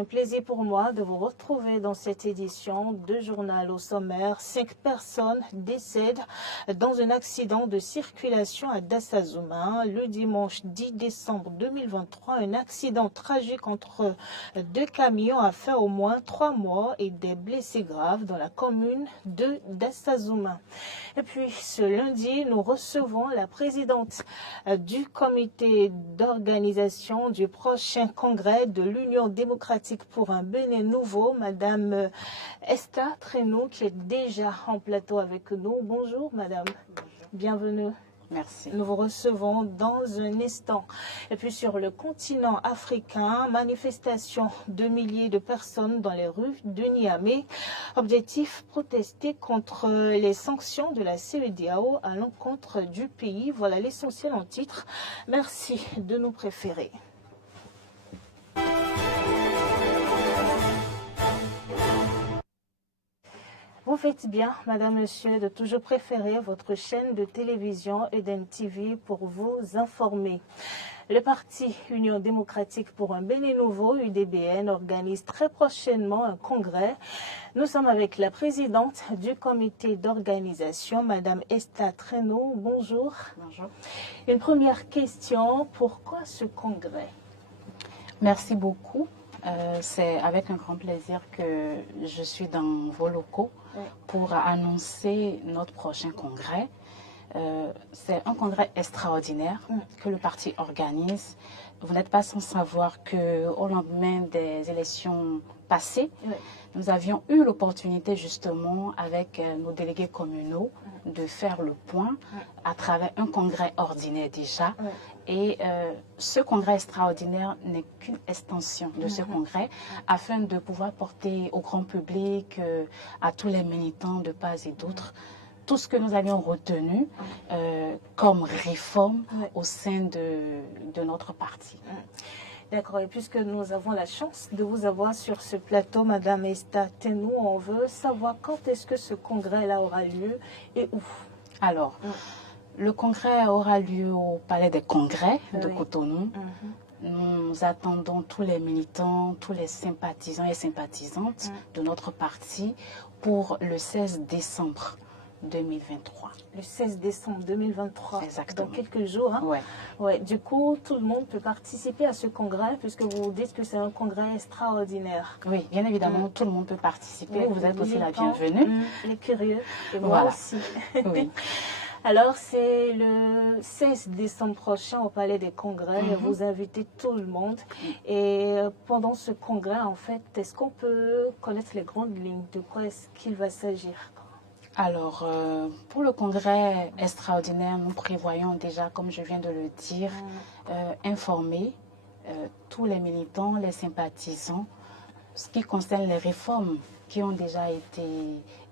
Un plaisir pour moi de vous retrouver dans cette édition de journal au sommaire. 5 personnes décèdent dans un accident de circulation à Dassazouma. Le dimanche 10 décembre 2023, un accident tragique entre 2 camions a fait au moins 3 morts et des blessés graves dans la commune de Dassazouma. Et puis ce lundi, nous recevons la présidente du comité d'organisation du prochain congrès de l'Union démocratique pour un Bénin nouveau, Madame Esther Trenou, qui est déjà en plateau avec nous. Bonjour, Madame. Bonjour. Bienvenue. Merci. Nous vous recevons dans un instant. Et puis sur le continent africain, manifestation de milliers de personnes dans les rues de Niamey. Objectif, protester contre les sanctions de la CEDEAO à l'encontre du pays. Voilà l'essentiel en titre. Merci de nous préférer. Vous faites bien, Madame, Monsieur, de toujours préférer votre chaîne de télévision Eden TV pour vous informer. Le parti Union démocratique pour un Bénin nouveau, UDBN, organise très prochainement un congrès. Nous sommes avec la présidente du comité d'organisation, Madame Esther Trenou. Bonjour. Bonjour. Une première question, pourquoi ce congrès? Merci beaucoup. C'est avec un grand plaisir que je suis dans vos locaux pour annoncer notre prochain congrès. C'est un congrès extraordinaire que le parti organise. Vous n'êtes pas sans savoir qu'au lendemain des élections passées, nous avions eu l'opportunité justement avec nos délégués communaux de faire le point à travers un congrès ordinaire déjà. Et ce congrès extraordinaire n'est qu'une extension de ce congrès afin de pouvoir porter au grand public, à tous les militants de part et d'autre, tout ce que nous avions retenu comme réforme au sein de notre parti. D'accord, et puisque nous avons la chance de vous avoir sur ce plateau, Madame Esther Trenou, on veut savoir quand est-ce que ce congrès-là aura lieu et où? Alors, le congrès aura lieu au Palais des Congrès de Cotonou. Nous attendons tous les militants, tous les sympathisants et sympathisantes de notre parti pour le 16 décembre 2023. Le 16 décembre 2023. Exactement. Dans quelques jours. Hein? Ouais. Du coup, tout le monde peut participer à ce congrès puisque vous dites que c'est un congrès extraordinaire. Oui, bien évidemment, tout le monde peut participer. Vous êtes aussi la bienvenue. Les curieux. Et moi aussi. Oui. Alors, c'est le 16 décembre prochain au Palais des Congrès. Vous invitez tout le monde. Et pendant ce congrès, en fait, est-ce qu'on peut connaître les grandes lignes? De quoi est-ce qu'il va s'agir? Alors, pour le congrès extraordinaire, nous prévoyons déjà, comme je viens de le dire, informer tous les militants, les sympathisants, ce qui concerne les réformes qui ont déjà été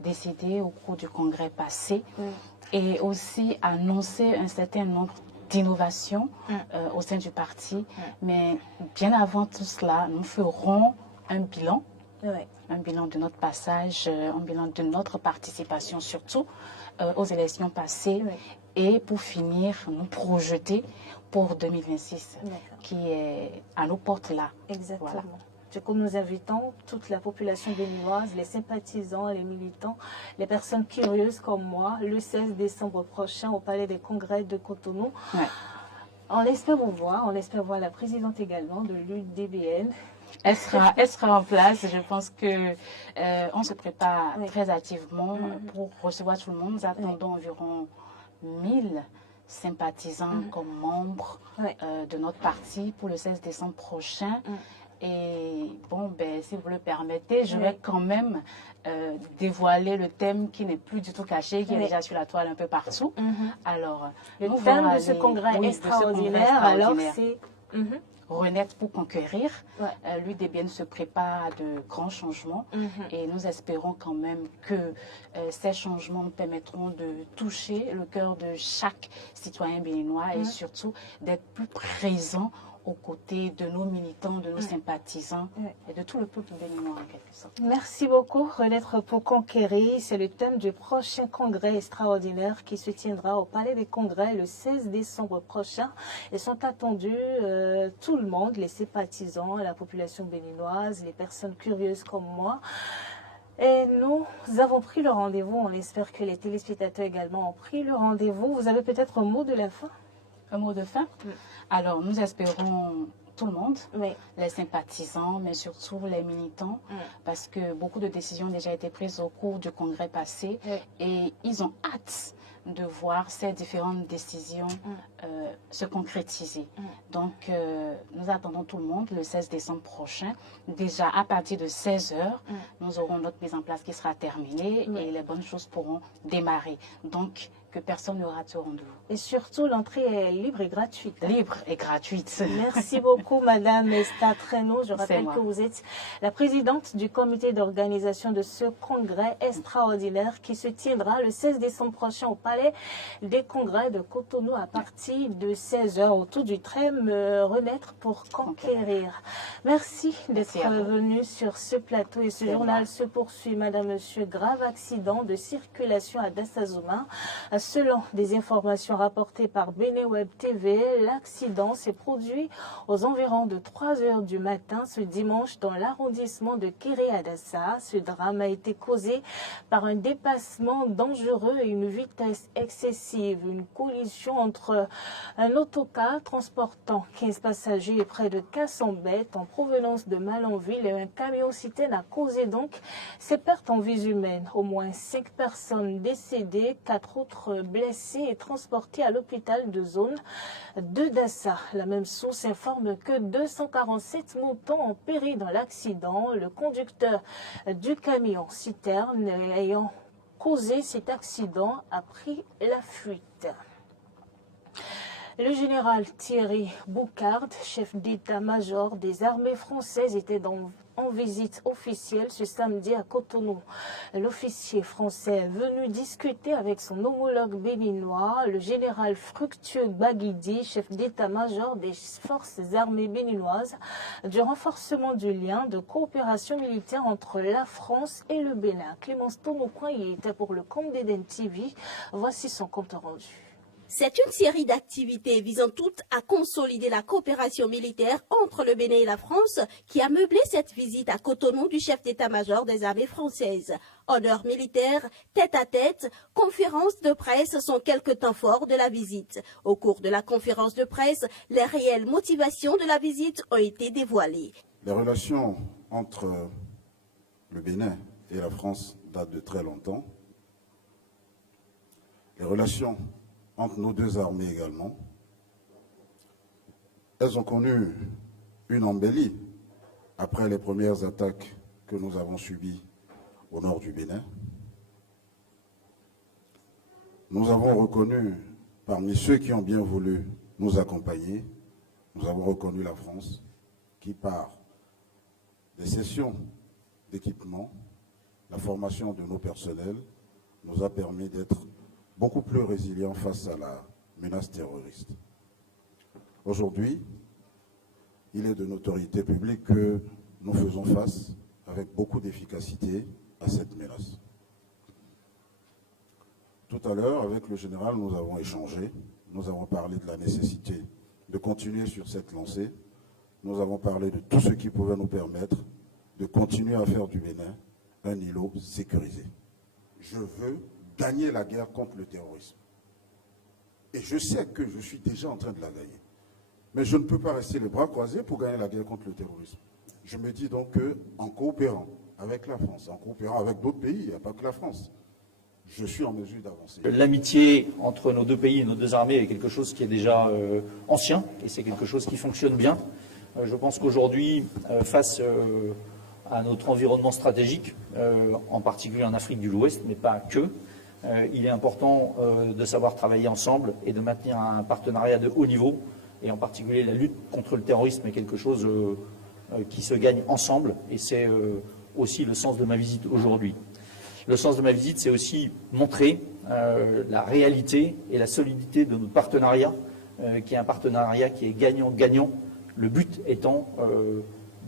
décidées au cours du congrès passé, et aussi annoncer un certain nombre d'innovations au sein du parti. Mais bien avant tout cela, nous ferons un bilan. Un bilan de notre passage, un bilan de notre participation surtout aux élections passées. Et pour finir, nous projeter pour 2026 qui est à nos portes là. Exactement. Voilà. Du coup, nous invitons toute la population béninoise, les sympathisants, les militants, les personnes curieuses comme moi, le 16 décembre prochain au Palais des Congrès de Cotonou. On espère vous voir, on espère voir la présidente également de l'UDBN. Elle sera en place. Je pense que on se prépare très activement pour recevoir tout le monde. Nous attendons environ 1000 sympathisants comme membres de notre parti pour le 16 décembre prochain. Et bon, si vous le permettez, je vais quand même dévoiler le thème qui n'est plus du tout caché, qui est déjà sur la toile un peu partout. Alors, le thème de ce congrès extraordinaire, alors c'est renaître pour conquérir. L'UDBN se prépare à de grands changements et nous espérons quand même que ces changements nous permettront de toucher le cœur de chaque citoyen béninois et surtout d'être plus présents aux côtés de nos militants, de nos sympathisants et de tout le peuple béninois en quelque sorte. Merci beaucoup. Renaître pour conquérir, c'est le thème du prochain congrès extraordinaire qui se tiendra au Palais des Congrès le 16 décembre prochain. Et sont attendus tout le monde, les sympathisants, la population béninoise, les personnes curieuses comme moi. Et nous avons pris le rendez-vous. On espère que les téléspectateurs également ont pris le rendez-vous. Vous avez peut-être un mot de la fin? Un mot de fin? Alors, nous espérons tout le monde, les sympathisants, mais surtout les militants, parce que beaucoup de décisions ont déjà été prises au cours du congrès passé et ils ont hâte de voir ces différentes décisions se concrétiser. Donc, nous attendons tout le monde le 16 décembre prochain. Déjà, à partir de 16 h, nous aurons notre mise en place qui sera terminée et les bonnes choses pourront démarrer. Donc, que personne ne rate ce rendez-vous. Et surtout, l'entrée est libre et gratuite. Libre et gratuite. Merci beaucoup, Madame Esther Traîneau. Je rappelle que vous êtes la présidente du comité d'organisation de ce congrès extraordinaire qui se tiendra le 16 décembre prochain au Palais des Congrès de Cotonou à partir de 16 h autour du thème Renaître pour conquérir. Merci d'être venu sur ce plateau et ce journal se poursuit. Madame, Monsieur, grave accident de circulation à Dassazouma. Selon des informations rapportées par Beneweb TV, l'accident s'est produit aux environs de 3 h du matin ce dimanche dans l'arrondissement de Kéré-Adassa. Ce drame a été causé par un dépassement dangereux et une vitesse excessive. Une collision entre un autocar transportant 15 passagers et près de 400 bêtes en provenance de Malanville et un camion-citerne a causé donc ces pertes en vies humaines. Au moins 5 personnes décédées, 4 autres blessés et transportés à l'hôpital de zone de Dassa. La même source informe que 247 moutons ont péri dans l'accident. Le conducteur du camion citerne ayant causé cet accident a pris la fuite. Le général Thierry Boucard, chef d'état-major des armées françaises, était en visite officielle ce samedi à Cotonou. L'officier français est venu discuter avec son homologue béninois, le général Fructueux Baguidi, chef d'état-major des forces armées béninoises, du renforcement du lien de coopération militaire entre la France et le Bénin. Clémence Tonocoin y était pour le compte d'Eden TV. Voici son compte rendu. C'est une série d'activités visant toutes à consolider la coopération militaire entre le Bénin et la France qui a meublé cette visite à Cotonou du chef d'état-major des armées françaises. Honneurs militaires, tête-à-tête, conférences de presse sont quelques temps forts de la visite. Au cours de la conférence de presse, les réelles motivations de la visite ont été dévoilées. Les relations entre le Bénin et la France datent de très longtemps. Les relations entre nos deux armées également. Elles ont connu une embellie après les premières attaques que nous avons subies au nord du Bénin. Nous avons reconnu, parmi ceux qui ont bien voulu nous accompagner, nous avons reconnu la France qui, par des cessions d'équipements, la formation de nos personnels, nous a permis d'être beaucoup plus résilients face à la menace terroriste. Aujourd'hui, il est de notoriété publique que nous faisons face avec beaucoup d'efficacité à cette menace. Tout à l'heure, avec le général, nous avons échangé, nous avons parlé de la nécessité de continuer sur cette lancée, nous avons parlé de tout ce qui pouvait nous permettre de continuer à faire du Bénin un îlot sécurisé. Je veux gagner la guerre contre le terrorisme. Et je sais que je suis déjà en train de la gagner. Mais je ne peux pas rester les bras croisés pour gagner la guerre contre le terrorisme. Je me dis donc qu'en coopérant avec la France, en coopérant avec d'autres pays, il n'y a pas que la France, je suis en mesure d'avancer. L'amitié entre nos deux pays et nos deux armées est quelque chose qui est déjà ancien et c'est quelque chose qui fonctionne bien. Je pense qu'aujourd'hui, face à notre environnement stratégique, en particulier en Afrique de l'Ouest, mais pas que, il est important de savoir travailler ensemble et de maintenir un partenariat de haut niveau. Et en particulier, la lutte contre le terrorisme est quelque chose qui se gagne ensemble. Et c'est aussi le sens de ma visite aujourd'hui. Le sens de ma visite, c'est aussi montrer la réalité et la solidité de notre partenariat, qui est un partenariat qui est gagnant-gagnant, Le but étant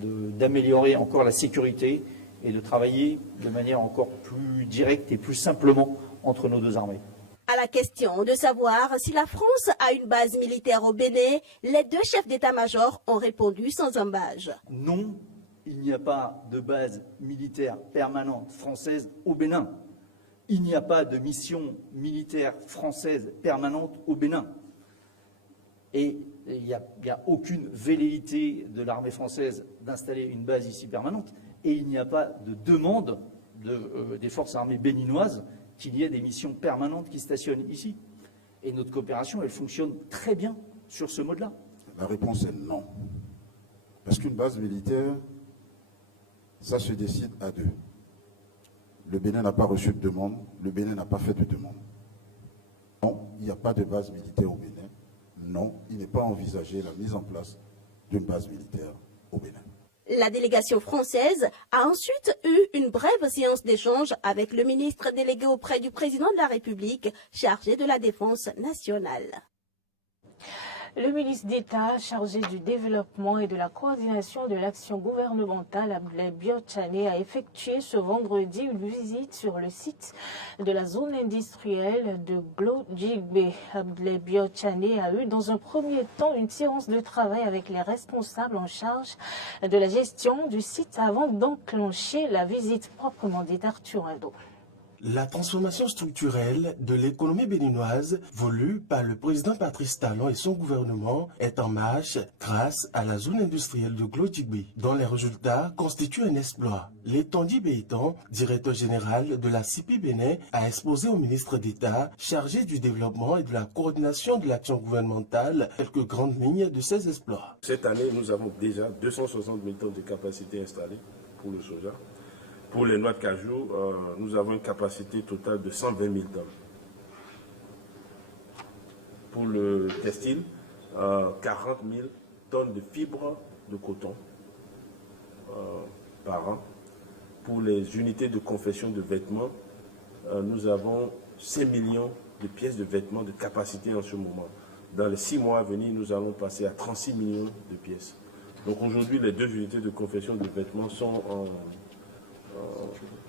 d'améliorer encore la sécurité et de travailler de manière encore plus directe et plus simplement entre nos deux armées. À la question de savoir si la France a une base militaire au Bénin, les deux chefs d'état-major ont répondu sans embâge. Non, il n'y a pas de base militaire permanente française au Bénin. Il n'y a pas de mission militaire française permanente au Bénin. Et il n'y a aucune velléité de l'armée française d'installer une base ici permanente. Et il n'y a pas de demande des forces armées béninoises qu'il y ait des missions permanentes qui stationnent ici. Et notre coopération, elle fonctionne très bien sur ce mode-là. La réponse est non. Parce qu'une base militaire, ça se décide à deux. Le Bénin n'a pas reçu de demande, le Bénin n'a pas fait de demande. Non, il n'y a pas de base militaire au Bénin. Non, il n'est pas envisagé la mise en place d'une base militaire au Bénin. La délégation française a ensuite eu une brève séance d'échange avec le ministre délégué auprès du président de la République, chargé de la défense nationale. Le ministre d'État chargé du développement et de la coordination de l'action gouvernementale, Abdoulaye Biotchane, a effectué ce vendredi une visite sur le site de la zone industrielle de Glo-Djigbe. Abdoulaye Biotchane a eu dans un premier temps une séance de travail avec les responsables en charge de la gestion du site avant d'enclencher la visite proprement dite. Arthur Ado. La transformation structurelle de l'économie béninoise voulue par le président Patrice Talon et son gouvernement est en marche grâce à la zone industrielle de Glo-Djigbe, dont les résultats constituent un exploit. L'étendue Béton, directeur général de la CIPI Bénin, a exposé au ministre d'État chargé du développement et de la coordination de l'action gouvernementale quelques grandes lignes de ces exploits. Cette année, nous avons déjà 260 000 tonnes de capacité installée pour le soja. Pour les noix de cajou, nous avons une capacité totale de 120 000 tonnes. Pour le textile, 40 000 tonnes de fibres de coton par an. Pour les unités de confection de vêtements, nous avons 5 millions de pièces de vêtements de capacité en ce moment. Dans les 6 mois à venir, nous allons passer à 36 millions de pièces. Donc aujourd'hui, les deux unités de confection de vêtements sont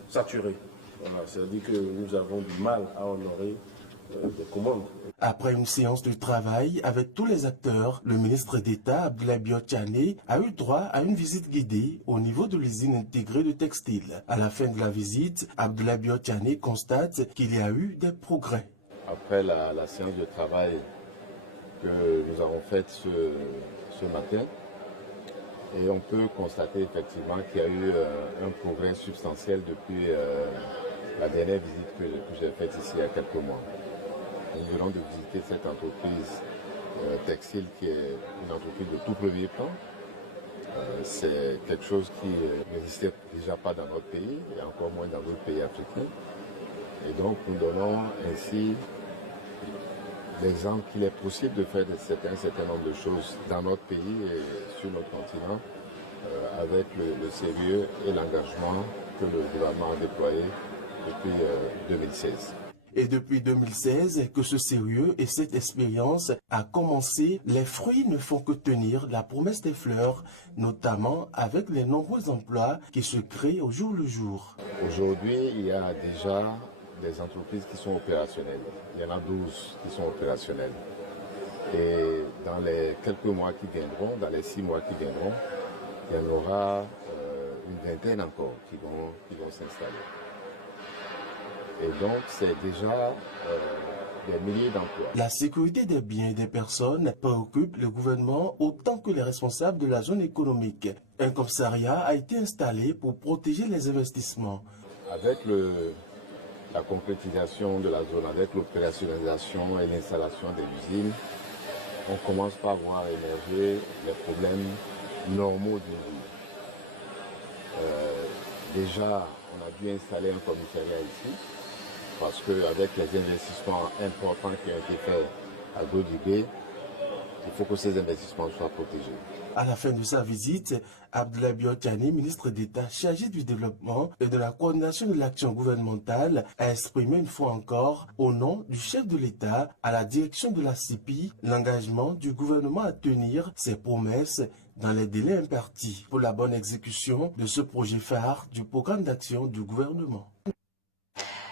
saturés. Voilà, c'est-à-dire que nous avons du mal à honorer des commandes. Après une séance de travail avec tous les acteurs, le ministre d'État Abdoulaye Biotchane a eu droit à une visite guidée au niveau de l'usine intégrée de textile. À la fin de la visite, Abdoulaye Biotchane constate qu'il y a eu des progrès. Après la séance de travail que nous avons faite ce matin, et on peut constater effectivement qu'il y a eu un progrès substantiel depuis la dernière visite que j'ai faite ici il y a quelques mois. Nous venons de visiter cette entreprise textile qui est une entreprise de tout premier plan. C'est quelque chose qui n'existait déjà pas dans notre pays et encore moins dans d'autres pays africains. Et donc nous donnons ainsi l'exemple qu'il est possible de faire un certain nombre de choses dans notre pays et sur notre continent avec le sérieux et l'engagement que le gouvernement a déployé depuis 2016. Et depuis 2016 que ce sérieux et cette expérience a commencé, les fruits ne font que tenir la promesse des fleurs, notamment avec les nombreux emplois qui se créent au jour le jour. Aujourd'hui, il y a déjà des entreprises qui sont opérationnelles. Il y en a 12 qui sont opérationnelles. Et dans les quelques mois qui viendront, dans les 6 mois qui viendront, il y en aura une vingtaine encore qui vont s'installer. Et donc, c'est déjà des milliers d'emplois. La sécurité des biens et des personnes préoccupe le gouvernement autant que les responsables de la zone économique. Un commissariat a été installé pour protéger les investissements. Avec la concrétisation de la zone, avec l'opérationnalisation et l'installation des usines, on commence par voir émerger les problèmes normaux d'une ville. Déjà, on a dû installer un commissariat ici, parce qu'avec les investissements importants qui ont été faits à Glo-Djigbe, il faut que ces investissements soient protégés. À la fin de sa visite, Abdoulaye Biotchane, ministre d'État chargé du développement et de la coordination de l'action gouvernementale, a exprimé une fois encore, au nom du chef de l'État, à la direction de la CIPI, l'engagement du gouvernement à tenir ses promesses dans les délais impartis pour la bonne exécution de ce projet phare du programme d'action du gouvernement.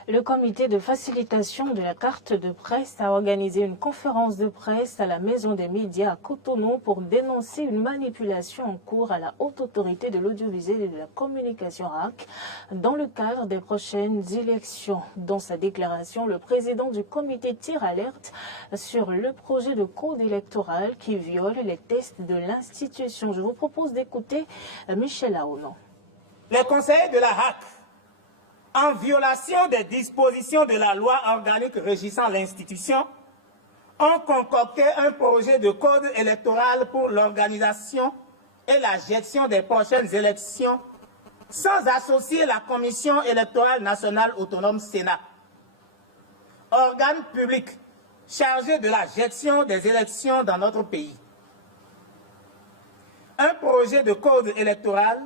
Le comité de facilitation de la carte de presse a organisé une conférence de presse à la Maison des médias à Cotonou pour dénoncer une manipulation en cours à la Haute Autorité de l'Audiovisuel et de la Communication HAC dans le cadre des prochaines élections. Dans sa déclaration, le président du comité tire alerte sur le projet de code électoral qui viole les tests de l'institution. Je vous propose d'écouter Michel Aonon. Les conseillers de la HAC, en violation des dispositions de la loi organique régissant l'institution, ont concocté un projet de code électoral pour l'organisation et la gestion des prochaines élections sans associer la Commission électorale nationale autonome Sénat, organe public chargé de la gestion des élections dans notre pays. Un projet de code électoral,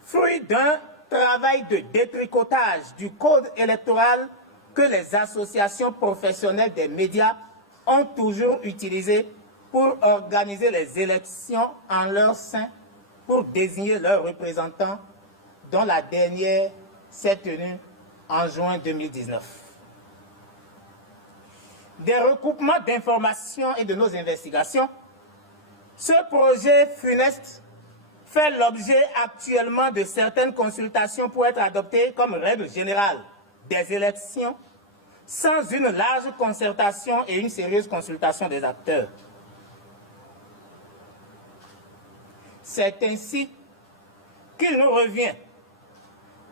fruit d'un travail de détricotage du code électoral que les associations professionnelles des médias ont toujours utilisé pour organiser les élections en leur sein, pour désigner leurs représentants, dont la dernière s'est tenue en juin 2019. Des recoupements d'informations et de nos investigations, ce projet funeste fait l'objet actuellement de certaines consultations pour être adopté comme règle générale des élections sans une large concertation et une sérieuse consultation des acteurs. C'est ainsi qu'il nous revient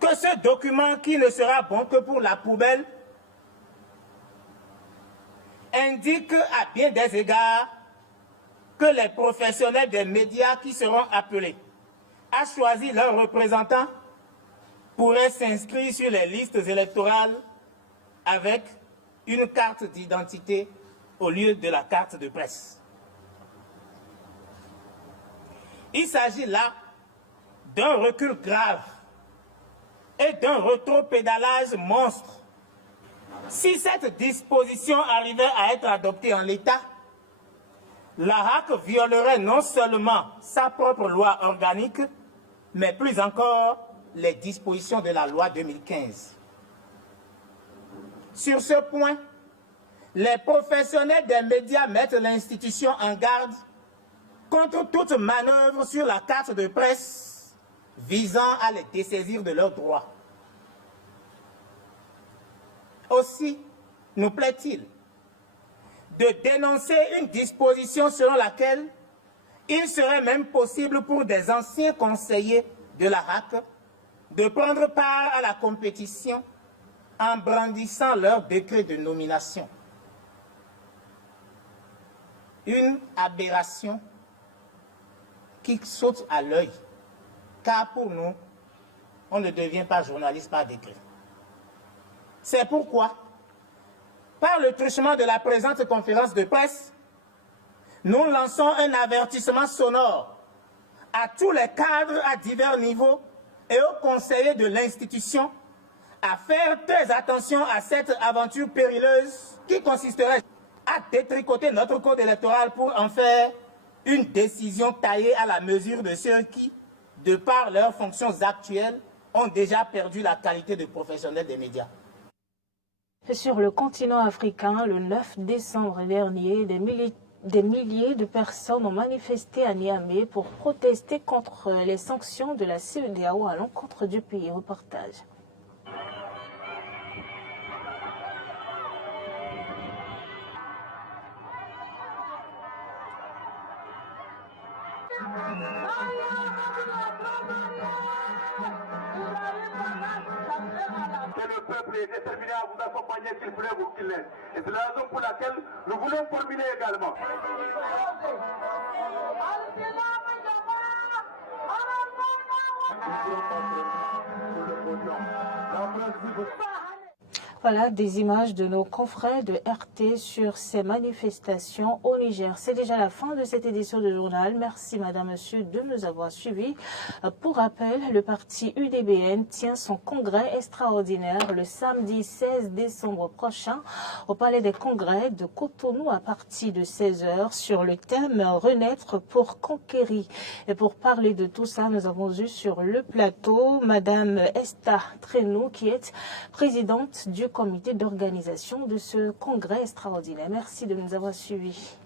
que ce document qui ne sera bon que pour la poubelle indique à bien des égards que les professionnels des médias qui seront appelés à choisir leurs représentants pourraient s'inscrire sur les listes électorales avec une carte d'identité au lieu de la carte de presse. Il s'agit là d'un recul grave et d'un rétropédalage monstre. Si cette disposition arrivait à être adoptée en l'état, la HAC violerait non seulement sa propre loi organique, mais plus encore les dispositions de la loi 2015. Sur ce point, les professionnels des médias mettent l'institution en garde contre toute manœuvre sur la carte de presse visant à les dessaisir de leurs droits. Aussi, nous plaît-il de dénoncer une disposition selon laquelle il serait même possible pour des anciens conseillers de la HAC de prendre part à la compétition en brandissant leur décret de nomination. Une aberration qui saute à l'œil, car pour nous, on ne devient pas journaliste par décret. C'est pourquoi, par le truchement de la présente conférence de presse, nous lançons un avertissement sonore à tous les cadres à divers niveaux et aux conseillers de l'institution à faire très attention à cette aventure périleuse qui consisterait à détricoter notre code électoral pour en faire une décision taillée à la mesure de ceux qui, de par leurs fonctions actuelles, ont déjà perdu la qualité de professionnels des médias. Sur le continent africain, le 9 décembre dernier, des milliers de personnes ont manifesté à Niamey pour protester contre les sanctions de la CEDEAO à l'encontre du pays. Reportage. Le peuple est déterminé à vous accompagner s'il plaît ou qu'il laisse. Et c'est la raison pour laquelle nous voulons formuler également. Voilà des images de nos confrères de RT sur ces manifestations au Niger. C'est déjà la fin de cette édition de journal. Merci madame, monsieur de nous avoir suivis. Pour rappel, le parti UDBN tient son congrès extraordinaire le samedi 16 décembre prochain au Palais des Congrès de Cotonou à partir de 16h sur le thème Renaître pour conquérir. Et pour parler de tout ça, nous avons eu sur le plateau madame Esta Trenou qui est présidente du comité d'organisation de ce congrès extraordinaire. Merci de nous avoir suivis.